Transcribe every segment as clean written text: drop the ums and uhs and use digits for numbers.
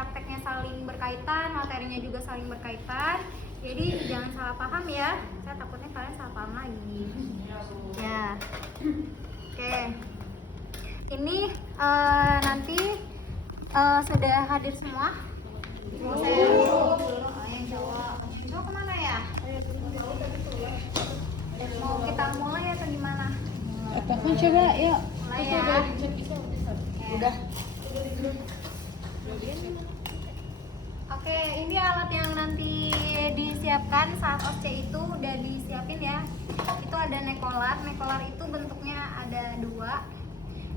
prakteknya saling berkaitan, materinya juga saling berkaitan. Jadi jangan salah paham ya. Saya takutnya kalian salah paham lagi. Ya. Oke. Ini nanti sudah hadir semua. Saya yang Jawa kemana ya? Mau kita mulai atau gimana? Apapun coba yuk. Mulai ya. Udah. Oke, ini alat yang nanti disiapkan saat OSCE itu udah disiapin ya. Itu ada nekolar. Nekolar itu bentuknya ada dua.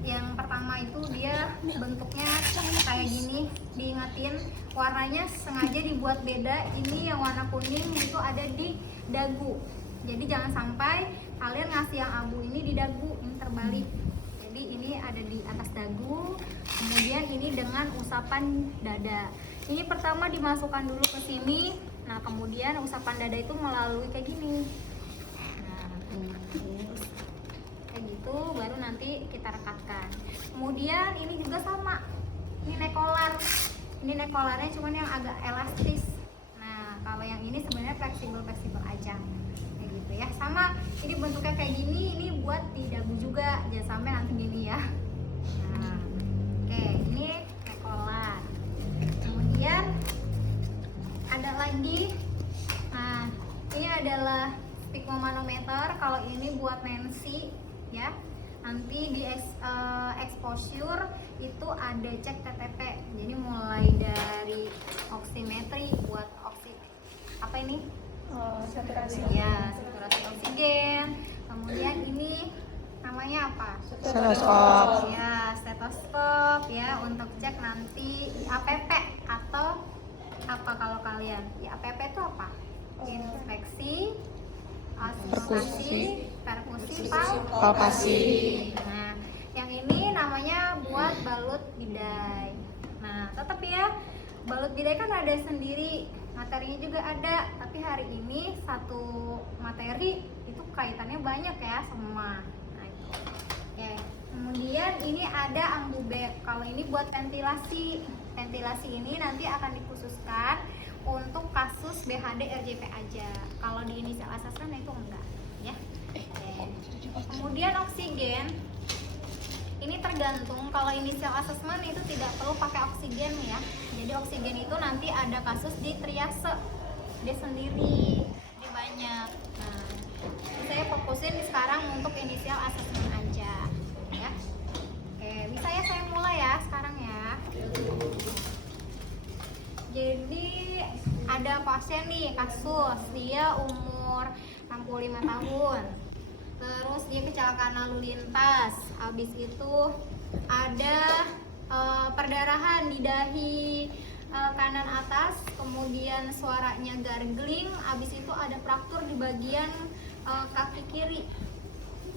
Yang pertama itu dia bentuknya kayak gini. Diingetin warnanya sengaja dibuat beda. Ini yang warna kuning itu ada di dagu. Jadi jangan sampai kalian ngasih yang abu ini di dagu, ini terbalik. Jadi ini ada di atas dagu. Kemudian ini dengan usapan dada. Ini pertama dimasukkan dulu ke sini. Nah, kemudian usapan dada itu melalui kayak gini. Nah, kayak gitu baru nanti kita rekatkan. Kemudian ini juga sama. Ini nekolar. Ini nekolarnya cuman yang agak elastis. Nah, kalau yang ini sebenarnya fleksibel aja. Kayak gitu ya. Sama ini bentuknya kayak gini, ini buat di dagu juga. Jangan sampai nanti gini ya. Nah, oke, ini nekolar. Kemudian ada lagi, nah ini adalah sphygmomanometer. Kalau ini buat Nancy ya, nanti di exposure itu ada cek TTP. Jadi mulai dari oximetri buat apa ini? Saturasi. Ya, saturasi oksigen. Kemudian ini namanya apa? Stetoskop. Ya, stetoskop ya untuk cek nanti IAPP atau apa kalau kalian? IAPP itu apa? Inspeksi, auskultasi, perkusi, Palpasi. Nah, yang ini namanya buat balut bidai. Nah, tetap ya, balut bidai kan ada sendiri, materinya juga ada. Tapi hari ini satu materi itu kaitannya banyak ya semua. Oke. Kemudian ini ada ambubek. Kalau ini buat ventilasi. Ventilasi ini nanti akan dikhususkan untuk kasus BHD RJP aja. Kalau di initial assessment itu enggak, ya. Oke. Kemudian oksigen. Ini tergantung. Kalau initial assessment itu tidak perlu pakai oksigen ya. Jadi oksigen itu nanti ada kasus di triase. Dia sendiri, di banyak. Nah, saya fokusin sekarang untuk initial assessment aja ya. Oke, bisa ya saya mulai ya sekarang ya. Jadi ada pasien nih kasus, dia umur 65 tahun. Terus dia kecelakaan lalu lintas. Habis itu ada perdarahan di dahi kanan atas, kemudian suaranya gargling. Habis itu ada fraktur di bagian kaki kiri.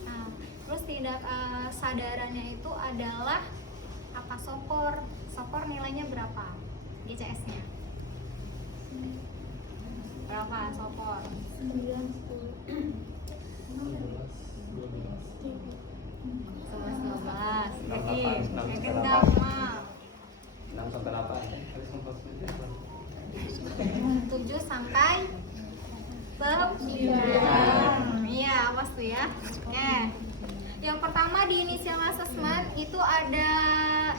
Nah, terus tidak sadarannya itu adalah apa? Sopor nilainya berapa? GCS-nya berapa sopor? 9, 11. Jadi yang 6 gendam mah 7 sampai 9. Iya, awas tuh ya. Oke. Yang pertama di initial assessment itu ada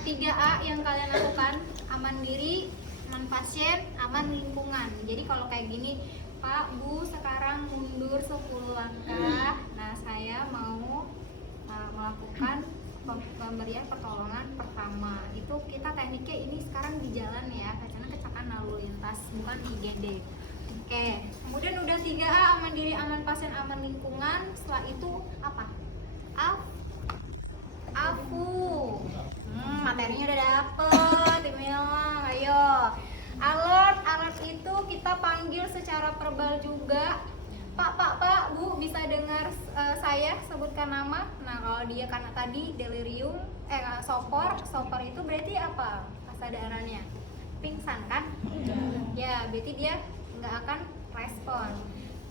3A yang kalian lakukan. Aman diri, aman pasien, aman lingkungan. Jadi kalau kayak gini, Pak, Bu, sekarang mundur 10 langkah. Nah, saya mau melakukan pemberian pertolongan pertama. Itu kita tekniknya ini sekarang di jalan ya, karena kecelakaan lalu lintas, bukan IGD. Oke, kemudian udah 3A, aman diri, aman pasien, aman lingkungan. Setelah itu apa? AFU. Materinya udah dapet, Timila. Ayo. Alert itu kita panggil secara verbal juga. Pak, Bu, bisa dengar saya sebutkan nama. Nah, kalau dia karena tadi delirium, sopor itu berarti apa kesadarannya? Pingsan kan? Ya, berarti dia nggak akan respon.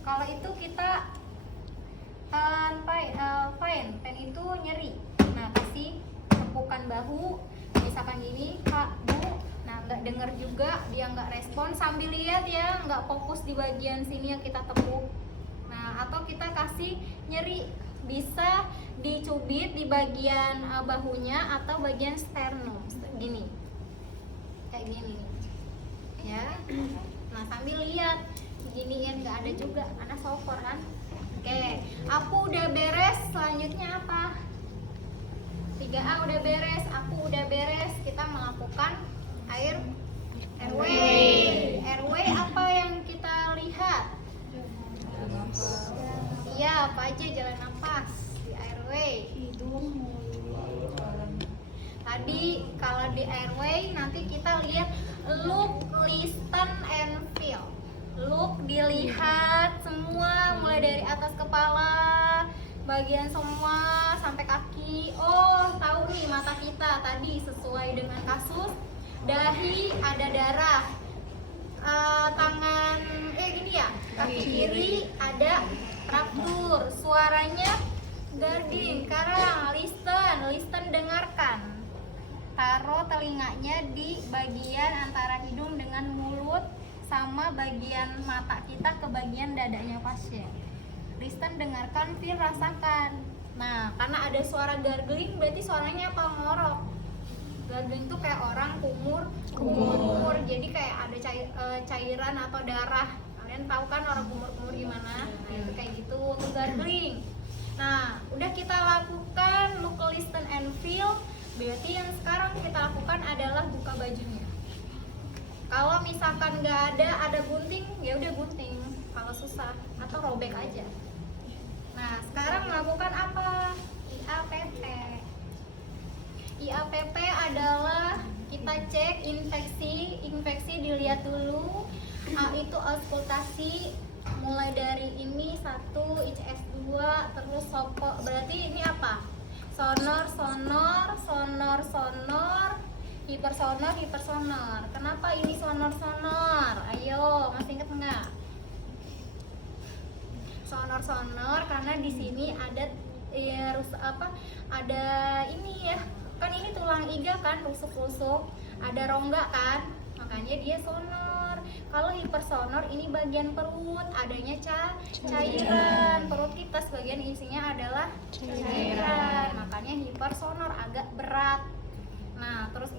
Kalau itu kita pain itu nyeri. Nah, kasih tepukan bahu, misalkan gini, Pak, Bu. Nah, nggak denger juga, dia nggak respon, sambil lihat ya, nggak fokus di bagian sini yang kita tepuk. Nah, atau kita kasih nyeri, bisa dicubit di bagian bahunya atau bagian sternum, gini, kayak gini, ya. Nah, sambil lihat, giniin nggak ada juga, karena sopor kan. Oke, aku udah beres. Selanjutnya apa? 3A udah beres, aku udah beres. Kita melakukan airway. Airway apa yang kita lihat? Iya, apa aja jalan nafas di airway? Tadi kalau di airway nanti kita lihat look, listen, and feel. Look, dilihat semua mulai dari atas kepala, bagian semua sampai kaki. Oh, tahu nih mata kita tadi sesuai dengan kasus. Dahi ada darah. Tangan gini ya, kaki kiri ada traktur. Suaranya garding, karang, listen dengarkan. Taruh telinganya di bagian antara hidung dengan mulut sama bagian mata kita ke bagian dadanya pasien. Listen dengarkan, feel rasakan. Nah, karena ada suara gargling berarti suaranya apa? Ngorok. Gargling itu kayak orang kumur. Jadi kayak ada cairan atau darah. Kalian tahu kan orang kumur gimana? Nah, itu kayak gitu untuk gargling. Nah, udah kita lakukan look, listen, and feel. Berarti yang sekarang kita lakukan adalah buka bajunya. Kalau misalkan nggak ada gunting, ya udah gunting. Kalau susah, atau robek aja. Nah, sekarang melakukan apa? IAPP. IAPP adalah kita cek infeksi dilihat dulu. A itu auskultasi, mulai dari ini 1, ICS 2, terus sopo. Berarti ini apa? Sonor, hipersonor. Kenapa ini sonor? Ayo, masih inget nggak? Sonor karena di sini ada ada ini ya, kan ini tulang iga kan, rusuk-rusuk, ada rongga kan, makanya dia sonor. Kalau hipersonor ini bagian perut, adanya cairan. Perut kita sebagian isinya adalah cairan, makanya hipersonor, agak berat. Nah, terus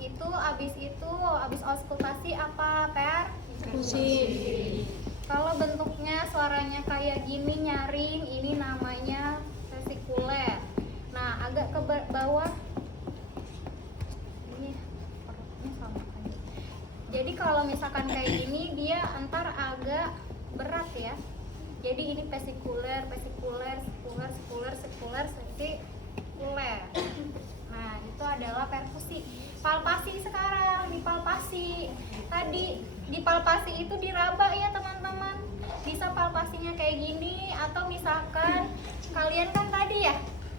abis auskultasi apa, perfusi. Kalau bentuknya suaranya kayak gini, nyaring, ini namanya vesikuler. Nah, agak ke bawah ini perutnya sama aja. Jadi kalau misalkan kayak gini, dia antar agak berat ya. Jadi ini vesikuler, sekuler. Nah, itu adalah perfusi. Palpasi sekarang, dipalpasi. Tadi dipalpasi itu diraba ya teman-teman. Bisa palpasinya kayak gini, atau misalkan kalian kan tadi ya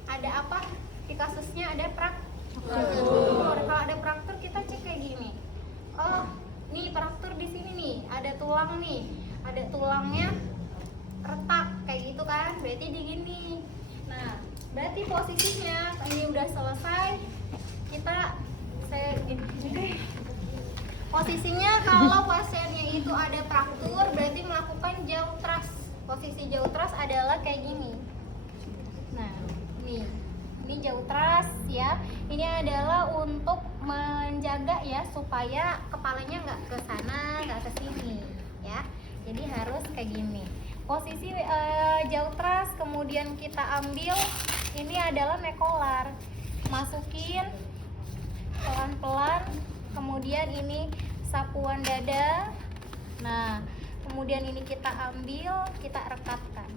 ada apa di kasusnya, ada fraktur. Kalau ada fraktur kita cek kayak gini. Oh, nih fraktur di sini nih, ada tulang nih, ada tulangnya retak kayak gitu kan, berarti di gini. Nah, berarti posisinya ini udah selesai. Posisinya kalau pasiennya itu ada fraktur, berarti melakukan jauh trust. Posisi jauh trust adalah kayak gini. Nah, ini jauh trust ya. Ini adalah untuk menjaga ya supaya kepalanya nggak ke sana, nggak ke sini ya. Jadi harus kayak gini. Posisi jauh trust, kemudian kita ambil ini adalah mekolar. Masukin pelan-pelan, kemudian ini sapuan dada. Nah, kemudian ini kita ambil, kita rekatkan.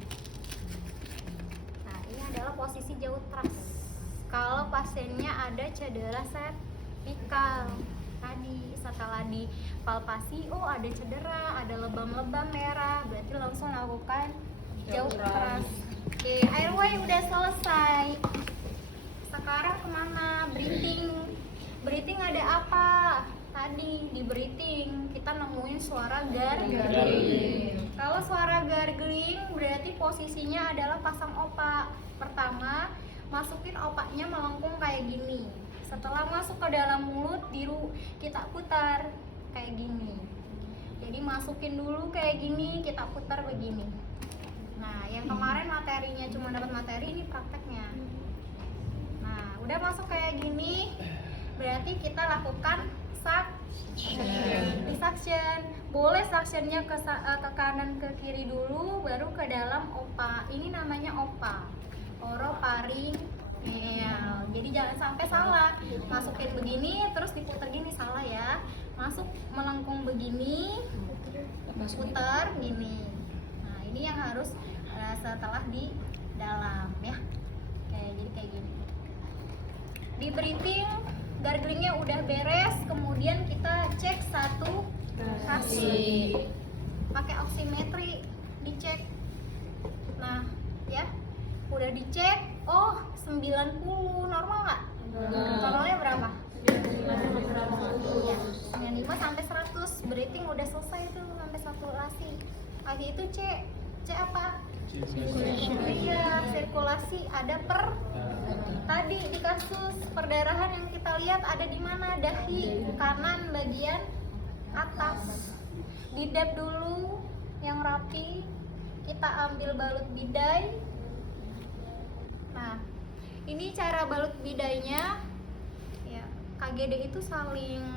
Nah, ini adalah posisi jauh trust. Kalau pasiennya ada cedera servikal, tadi setelah dipalpasi, oh ada cedera, ada lebam-lebam merah, berarti langsung lakukan jauh trust. Oke, airway udah selesai. Sekarang kemana? Breathing ada apa? Tadi di breathing kita nemuin suara gargling. Kalau suara gargling berarti posisinya adalah pasang opak. Pertama, masukin opaknya melengkung kayak gini. Setelah masuk ke dalam mulut, kita putar. kayak gini. Jadi masukin dulu kayak gini, kita putar begini. Nah, yang kemarin materinya cuma dapat materi, ini prakteknya. Nah, udah masuk kayak gini, berarti kita lakukan suction. Boleh suctionnya ke kanan ke kiri dulu, baru ke dalam opa. Ini namanya opa, orofaringeal. Jadi jangan sampai salah. Masukin begini, terus diputar gini, salah ya. Masuk melengkung begini, putar gini. Nah, ini yang harus setelah di dalam ya. Jadi kayak gini. Di breathing, garglingnya udah beres, kemudian kita cek satu kaki pakai oximetry, dicek. Nah ya, udah dicek, oh 90, normal nggak? Normalnya berapa? 95 sampai 100, breathing udah selesai tuh sampai saturasi. Lagi itu C apa? Iya, sirkulasi ada tadi di kasus perdarahan yang kita lihat ada di mana? Dahi kanan bagian atas. Didap dulu yang rapi. Kita ambil balut bidai. Nah, ini cara balut bidainya. Ya, KGD itu saling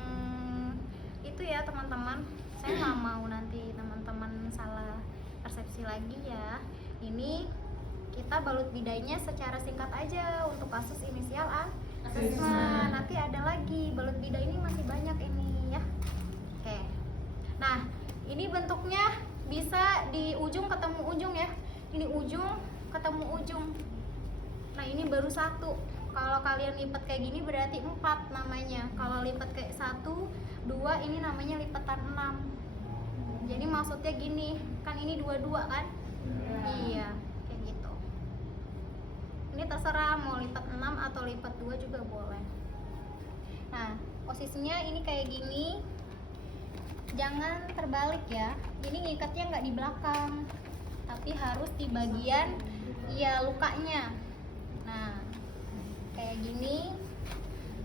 itu ya teman-teman. Saya nggak mau nanti teman-teman salah persepsi lagi ya. Ini kita balut bidainya secara singkat aja untuk kasus inisial assessment. Nanti ada lagi balut bidai ini masih banyak ini ya. Oke. Nah, ini bentuknya bisa di ujung ketemu ujung ya. Ini ujung ketemu ujung. Nah, ini baru satu. Kalau kalian lipat kayak gini berarti 4 namanya. Kalau lipat kayak 1, 2 ini namanya lipatan 6. Jadi maksudnya gini, kan ini 22 kan? Iya, kayak gitu. Ini terserah mau lipat 6 atau lipat 2 juga boleh. Nah, posisinya ini kayak gini. Jangan terbalik ya. Ini ngikatnya nggak di belakang, tapi harus di bagian ya lukanya. Nah, kayak gini.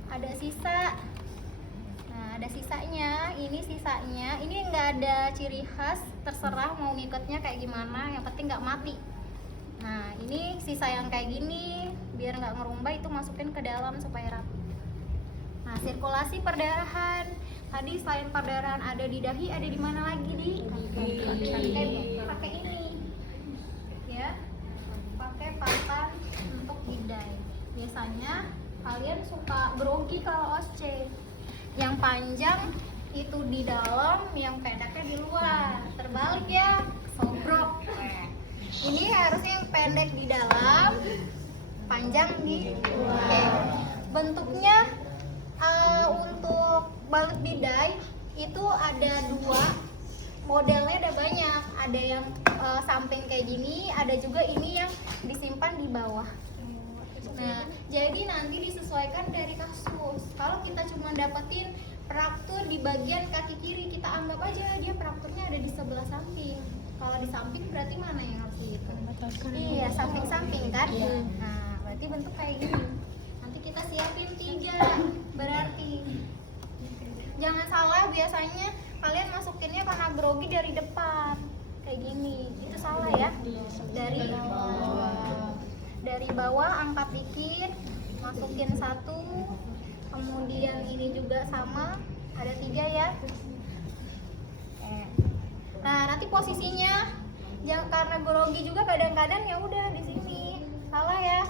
Ada sisa. Nah, ada sisanya. Ini sisanya. Ini nggak ada ciri khas. Terserah mau ngikatnya kayak gimana. Yang penting nggak mati. Nah, ini sisa yang kayak gini. Biar nggak ngerumbai itu masukin ke dalam supaya rapi. Nah, sirkulasi perdarahan. Tadi selain perdarahan ada di dahi, ada di mana lagi di? Pakai ini, ya. Pakai papan untuk bidai. Biasanya kalian suka grogi kalau OSCE. Yang panjang itu di dalam, yang pendeknya di luar. Terbalik ya, sobrok. Ini harusnya yang pendek di dalam, panjang di luar. Bentuknya untuk balut bidai itu ada 2 modelnya, ada banyak. Ada yang samping kayak gini, ada juga ini yang disimpan di bawah. Nah, jadi nanti disesuaikan dari kasus. Kalau kita cuma dapetin fraktur di bagian kaki kiri, kita anggap aja dia frakturnya ada di sebelah samping. Kalau di samping berarti mana yang harus dihitung? Iya, samping-samping kan? Nah, berarti bentuk kayak gini. Nanti kita siapin 3, berarti jangan salah, biasanya kalian masukinnya karena grogi dari depan kayak gini, itu salah ya. Dari bawah angkat dikit, masukin 1, kemudian ini juga sama, ada 3 ya. Nah, nanti posisinya jangan karena grogi juga kadang-kadang ya udah di sini salah ya,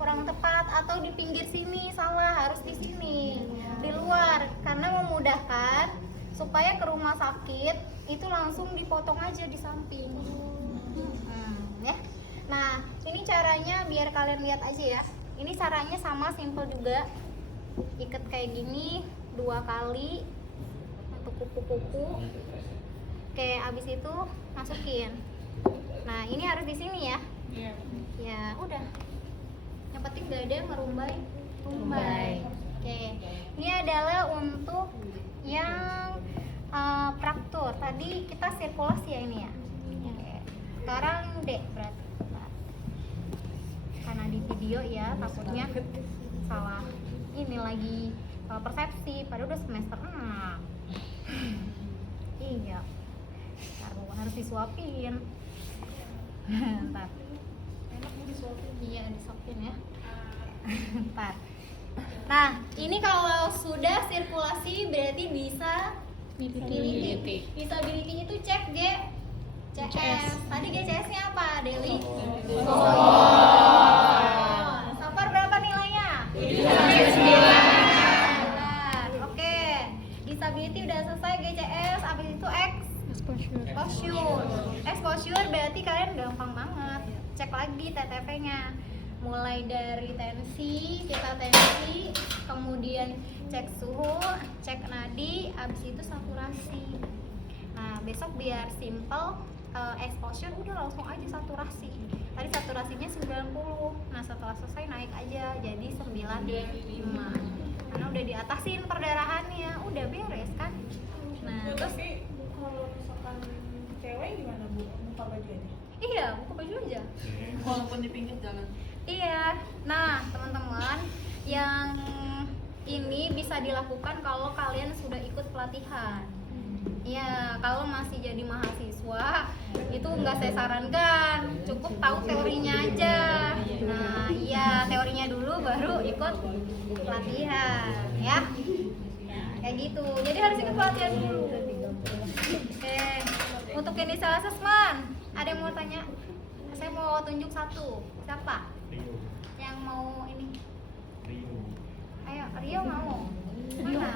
kurang tepat, atau di pinggir sini salah, harus di sini di luar, karena memudahkan supaya ke rumah sakit itu langsung dipotong aja di samping. Ya. Nah, ini caranya biar kalian lihat aja ya. Ini caranya sama, simple juga. Ikat kayak gini 2 kali untuk kuku-kuku. Oke, abis itu masukin. Nah, ini harus di sini ya. Ya, udah. Yang penting gak ada yang merumbai. Oke. Ini adalah untuk yang fraktur. Tadi kita sirkulasi ya ini ya. Oke. Sekarang D berarti. Karena di video ya, takutnya salah. Ini lagi persepsi, padahal udah semester 6. harus disuapin. Ntar. Enak nih disuapin. Iya, disuapin ya. Ntar. Nah, ini kalau sudah sirkulasi berarti bisa disability. Disability itu cek CS. Tadi GCS-nya apa, Deli? Sapar berapa nilainya? 9. Oke. Disability udah selesai GCS, habis itu exposure berarti kalian gampang banget. Cek lagi TTP-nya. Mulai dari tensi, kemudian cek suhu, cek nadi, habis itu saturasi. Nah, besok biar simple, exposure udah langsung aja saturasi. Tadi saturasinya 90. Nah, setelah selesai naik aja jadi 95. Karena udah diatasin perdarahannya, udah beres kan. Nah, terus Kalau misalkan cewek gimana Bu? Buka baju aja. iya, buka baju aja. Walaupun di pinggir jalan. Iya, nah teman-teman, yang ini bisa dilakukan kalau kalian sudah ikut pelatihan. Ya, kalau masih jadi mahasiswa itu nggak saya sarankan, cukup tahu teorinya aja. Nah, iya teorinya dulu baru ikut pelatihan, ya. Kayak gitu. Jadi harus ikut pelatihan dulu. Oke, untuk initial assessment, ada yang mau tanya? Saya mau tunjuk satu. Siapa? Yang mau ini? Ayo, Rio mau. Mana?